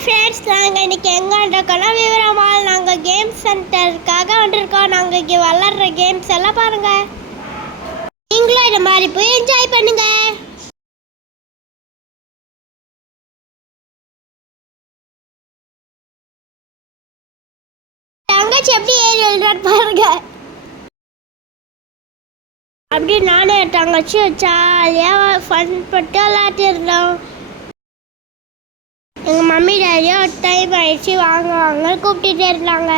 Hi friends, நாங்கள் இன்றைக்கி எங்கே இருக்கோம்னா விவரமாக நாங்கள் கேம் சென்டருக்காக வந்துருக்கோம். நாங்கள் இங்கே விளாட்ற கேம்ஸ் எல்லாம் பாருங்கள். நீங்களும் இந்த மாதிரி போய் என்ஜாய் பண்ணுங்க. தங்கச்சி எப்படி ஏறி எழுதுறான்னு பாருங்க. அப்படி நானும் என் தங்கச்சி ஜாலியாக ஃபன் பண்ணிட்டு விளாட்டு இருந்தோம். எங்கள் மம்மி டேடியோ டைம் ஆயிடுச்சு வாங்க வாங்க கூப்பிட்டுட்டே இருந்தாங்க.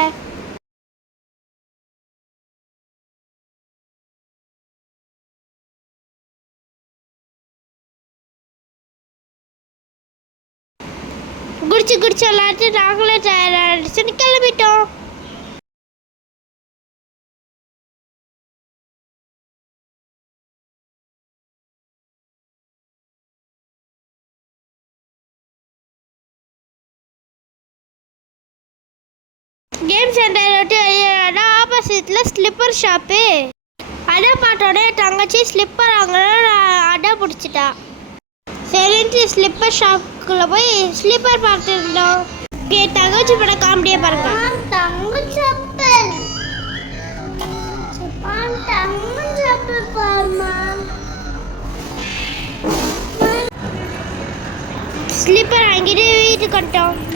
குடிச்சு விளாட்டு நாங்களும் டயர்டாகிடுச்சுன்னு கிளம்பிட்டோம். கேம் சென்டர் விட்டு வெளியே ஆப்போசிட்டில் ஸ்லிப்பர் ஷாப்பு. அடை பாட்டோட தங்கச்சி ஸ்லிப்பர் வாங்கணும்னு அடை பிடிச்சிட்டா. சரின்ட்டு ஸ்லிப்பர் ஷாப்புக்குள்ளே போய் ஸ்லிப்பர் பார்த்துருந்தோம். தங்கச்சி பட காமெடியை பாருங்க. ஸ்லிப்பர் வாங்கிட்டு வீட்டுக்கு வந்துட்டோம்.